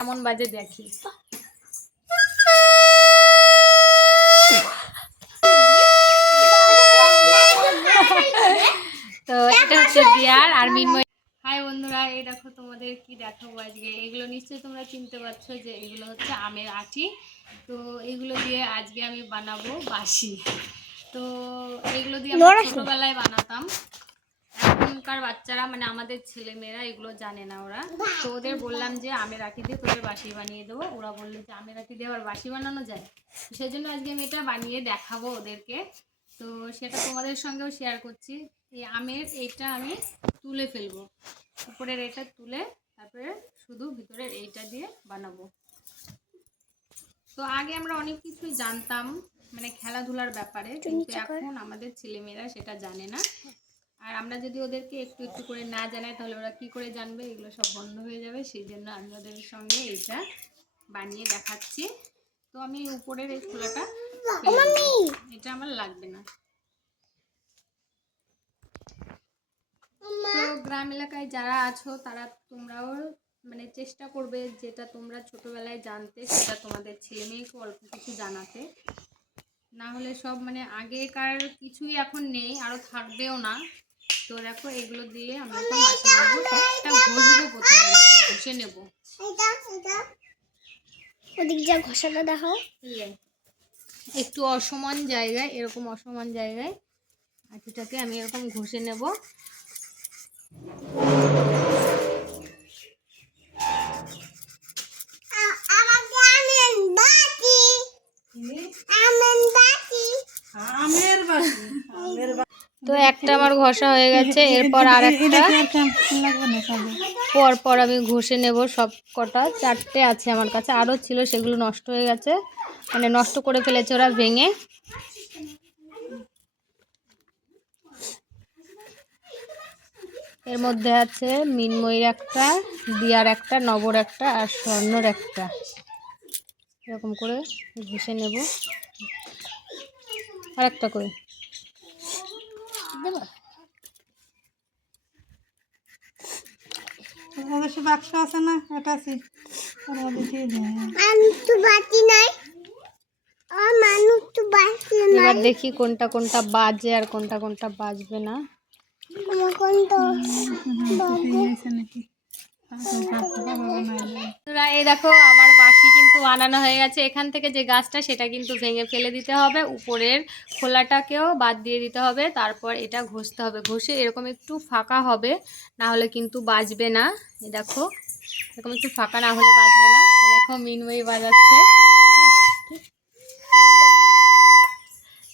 কেমন বাজে দেখি। তো এটা হচ্ছে দিয়ার আর মিনময়। হাই বন্ধুরা, এই দেখো তোমাদের কি দেখাবো আজকে। এগুলো নিশ্চয়ই তোমরা চিনতে পারছো যে এগুলো হচ্ছে আমের আটি। তো এগুলো দিয়ে আজকে আমি বানাবো বাসি। তো এগুলো দিয়ে আমরা ছোটোবেলায় বানাতাম। এখনকার বাচ্চারা মানে আমাদের ছেলেমেয়েরা এগুলো জানে না ওরা। তো ওদের বললাম যে আমের আটি দিয়ে তোদের বাসি বানিয়ে দেবো। ওরা বললো যে আমের আটি দিয়ে আবার বাসি বানানো যায়। সেই জন্য আজকে আমি এটা বানিয়ে দেখাবো ওদেরকে। তো সেটা তোমাদের সঙ্গেও শেয়ার করছি। এই আমের এইটা আমি তুলে ফেলবো, উপরের এটা তুলে তারপরে শুধু ভিতরের এইটা দিয়ে বানাবো। তো আগে আমরা অনেক কিছুই জানতাম মানে খেলাধুলার ব্যাপারে, কিন্তু এখন আমাদের ছেলেমেয়েরা সেটা জানে না। আর আমরা যদি ওদেরকে একটু একটু করে না জানাই তাহলে ওরা কি করে জানবে? এগুলো সব বন্ধ হয়ে যাবে। সেই জন্য আমি ওদের সঙ্গে এইটা বানিয়ে দেখাচ্ছি। তো আমি উপরের এই খোলাটা এটা আমার লাগবে না। তো গ্রাম এলাকায় যারা আছো তারা তোমরাও মানে চেষ্টা করবে যেটা তোমরা ছোটবেলায় জানতে সেটা তোমাদের ছেলে মেয়েকে অল্প কিছু জানাতে। না হলে সব মানে আগেকার কিছুই এখন নেই, আরও থাকবেও না। তো দেখো এগুলো দিয়ে আমি এখন বাসি বানাবো। একটা ঘষবো, প্রথমে ঘষে নেব। ওদিক যা ঘষাটা দেখাও। একটু অসমান জায়গায়, এরকম অসমান জায়গায় আটিটাকে আমি এরকম ঘষে নেব। তো একটা আমার ঘষা হয়ে গেছে, এরপর আর একটা পর আমি ঘষে নেব সব কটা। 4টে আছে আমার কাছে, আরও ছিল সেগুলো নষ্ট হয়ে গেছে, মানে নষ্ট করে ফেলেছে ওরা ভেঙে। এর মধ্যে আছে মিনময়ীর একটা, দিয়ার একটা, নবর একটা আর স্বর্ণর একটা। এরকম করে ঘষে নেব আর একটা করে দেব। বাক্স আছে না, এটা আছে। এবার দেখি কোনটা কোনটা বাজে আর কোনটা কোনটা বাজবে না। এই দেখো আমার বাঁশি কিন্তু বানানো হয়ে গেছে। এখান থেকে যে গাছটা সেটা কিন্তু ভেঙে ফেলে দিতে হবে, উপরের খোলাটাকেও বাদ দিয়ে দিতে হবে, তারপর এটা ঘষতে হবে। ঘষে এরকম একটু ফাঁকা হবে, না হলে কিন্তু বাজবে না। এই দেখো এরকম একটু ফাঁকা না হলে বাজবে না। দেখো মিনময়ী বাজাচ্ছে।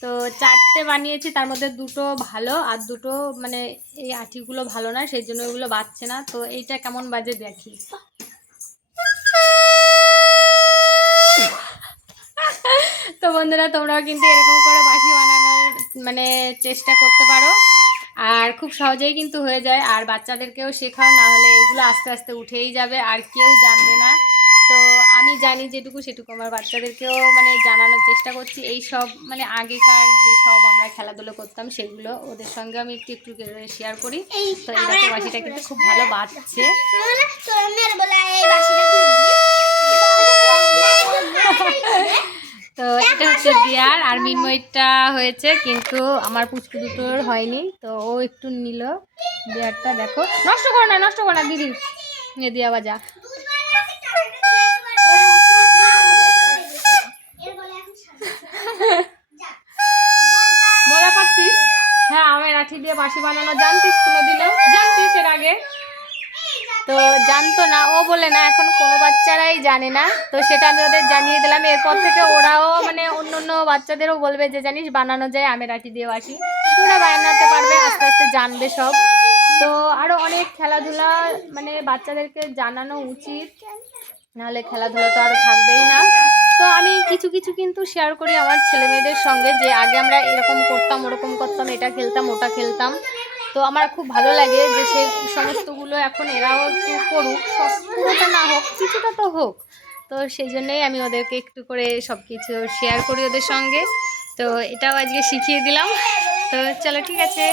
তো 4টে বানিয়েছি, তার মধ্যে 2টো ভালো আর 2টো মানে এই আঠিগুলো ভালো না, সেই জন্য ওইগুলো বাজছে না। তো এইটা কেমন বাজে দেখি। তো বন্ধুরা তোমরাও কিন্তু এরকম করে বাঁশি বানানোর মানে চেষ্টা করতে পারো, আর খুব সহজেই কিন্তু হয়ে যায়। আর বাচ্চাদেরকেও শেখাও, না হলে এগুলো আস্তে আস্তে উঠেই যাবে আর কেউ জানবে না। তো আমি জানি যেটুকু সেটুকু আমার বাচ্চাদেরকেও মানে জানানোর চেষ্টা করছি। এই সব মানে আগেকার যে সব আমরা খেলাধুলো করতাম সেগুলো ওদের সঙ্গে আমি একটু একটু শেয়ার করি। তো এই দেখো বাঁশিটা কিন্তু খুব ভালো বাজছে। তো এটা হচ্ছে দিয়ার আর মিনময়ীরটা হয়েছে, কিন্তু আমার পুচকু দুটোর হয়নি। তো ও একটু নিল দিয়ারটা। দেখো নষ্ট করো না, নষ্ট করো না দিদি, দিয়া বাজা। মজা পাচ্ছিস? হ্যাঁ আমের আঠি দিয়ে বাঁশি বানানো জানতিস কোনোদিনও? জানতিস এর আগে? তো জানতো না ও বলে না, এখন কোনো বাচ্চারাই জানে না। তো সেটা আমি ওদের জানিয়ে দিলাম। এরপর থেকে ওরাও মানে অন্য অন্য বাচ্চাদেরও বলবে যে জানিস বানানো যায় আমের আঠি দিয়ে বাঁশি। ওরা বানাতে পারবে, আস্তে আস্তে জানবে সব। তো আরও অনেক খেলাধুলা মানে বাচ্চাদেরকে জানানো উচিত, নাহলে খেলাধুলা তো আরও থাকবেই না। তো আমি কিছু কিছু কিন্তু শেয়ার করি আমার ছেলে মেয়েদের সঙ্গে, যে আগে আমরা এরকম করতাম ওরকম করতাম, এটা খেলতাম ওটা খেলতাম। তো আমার খুব ভালো লাগে যে সেই সমস্তগুলো এখন এরাও একটু করুক, সব পুরোটা না হোক কিছুটা তো হোক। তো সেই জন্যেই আমি ওদেরকে একটু করে সব কিছু শেয়ার করি ওদের সঙ্গে। তো এটাও আজকে শিখিয়ে দিলাম। তো চলো ঠিক আছে।